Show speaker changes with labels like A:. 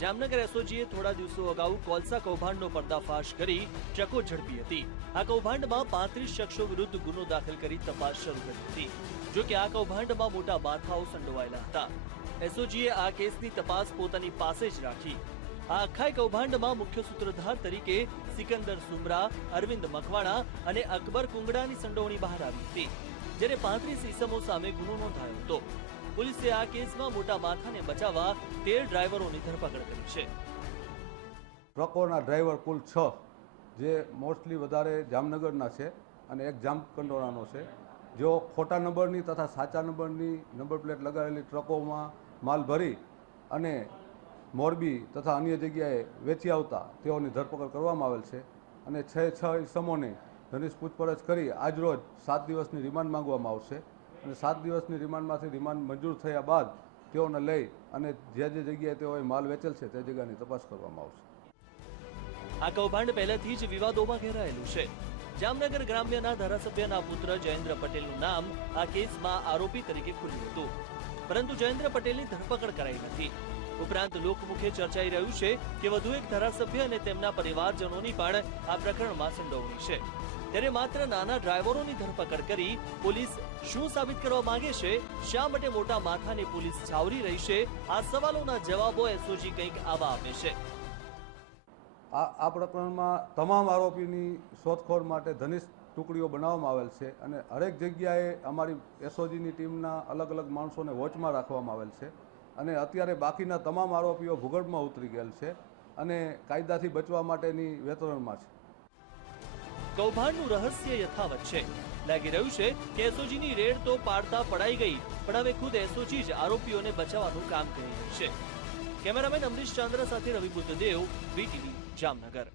A: જામનગર એસઓજીએ થોડા દિવસો અગાઉ કોલસા કૌભાંડનો પર્દાફાશ કરી ટ્રકો ઝડપી હતી. આ કૌભાંડમાં પાંત્રીસ શખ્સો વિરુદ્ધ ગુનો દાખલ કરી તપાસ શરૂ કરી હતી. જો કે આ કૌભાંડમાં મોટા માથાઓ સંડોવાયેલા હતા. એસઓજીએ આ કેસની તપાસ પોતાની પાસે જ રાખી. આ આખા કૌભાંડમાં મુખ્ય સૂત્રધાર તરીકે સિકંદર સુમરા, અરવિંદ મકવાણા અને અકબર કુંગડાની સંડોવણી બહાર આવી હતી. જ્યારે પાંત્રીસ ઈસમો સામે ગુનો નોંધાયો હતો. પોલીસે આ કેસમાં મોટા માથાને બચાવવા તેર ડ્રાઈવરોની ધરપકડ કરી છે.
B: ટ્રકોના ડ્રાઈવર કુલ છ, જે મોસ્ટલી વધારે જામનગરના છે અને એક જામકંડોરાનો છે. જેઓ ખોટા નંબરની તથા સાચા નંબરની નંબર પ્લેટ લગાવેલી ટ્રકોમાં માલ ભરી અને મોરબી તથા અન્ય જગ્યાએ વેચી આવતા તેઓની ધરપકડ કરવામાં આવેલ છે અને છ છ ઇસમોની ઘનિષ્ઠ પૂછપરછ કરી આજરોજ સાત દિવસની રિમાન્ડ માંગવામાં આવશે. અને સાત દિવસની રિમાન્ડમાંથી રિમાન્ડ મંજૂર થયા બાદ તેઓને લઈ અને જે જે જગ્યાએ તેઓએ માલ વેચેલ છે તે જગ્યાની તપાસ કરવામાં આવશે.
A: આ કૌભાંડ પહેલેથી જ વિવાદોમાં ઘેરાયેલું છે. જામનગર ગ્રામ્યના ધારાસભ્યના પુત્ર જયેન્દ્ર પટેલનું નામ આ કેસમાં આરોપી તરીકે ખુલ્યું હતું. પરંતુ જયેન્દ્ર પટેલની ધરપકડ કરાઈ નથી. ઉપરાંત લોકમુખે ચર્ચાઈ રહ્યું છે કે વધુ એક ધારાસભ્ય અને તેમના પરિવારજનોની પણ આ પ્રકરણમાં સંડોવણી છે. ત્યારે માત્ર નાના ડ્રાઈવરોની ધરપકડ કરી પોલીસ શું સાબિત કરવા માંગે છે, શા માટે મોટા માથાને પોલીસ છાવરી રહી છે, આ સવાલોના જવાબો એસઓજી કંઈક આવા આપે છે.
B: આ આ પ્રકરણમાં તમામ આરોપીની શોધખોળ માટે ધનિષ્ઠ ટુકડીઓ બનાવવામાં આવેલ છે અને હરેક જગ્યાએ અમારી એસઓજીની ટીમના અલગ અલગ માણસોને વોચમાં રાખવામાં આવેલ છે અને અત્યારે બાકીના તમામ આરોપીઓ ભૂગર્ભમાં ઉતરી ગયેલ છે અને કાયદાથી બચવા માટેની વેતરણમાં છે.
A: કૌભાંડનું રહસ્ય યથાવત છે. લાગી રહ્યું છે કે એસઓજીની રેડ તો પાડતા પડાઈ ગઈ, પણ હવે ખુદ એસઓજી જ આરોપીઓને બચાવવાનું કામ કરી રહી છે. કેમેરામેન અમરીશ ચાંદ્રા સાથે રવિ બુદ્ધદેવ વીટીવી જામનગર.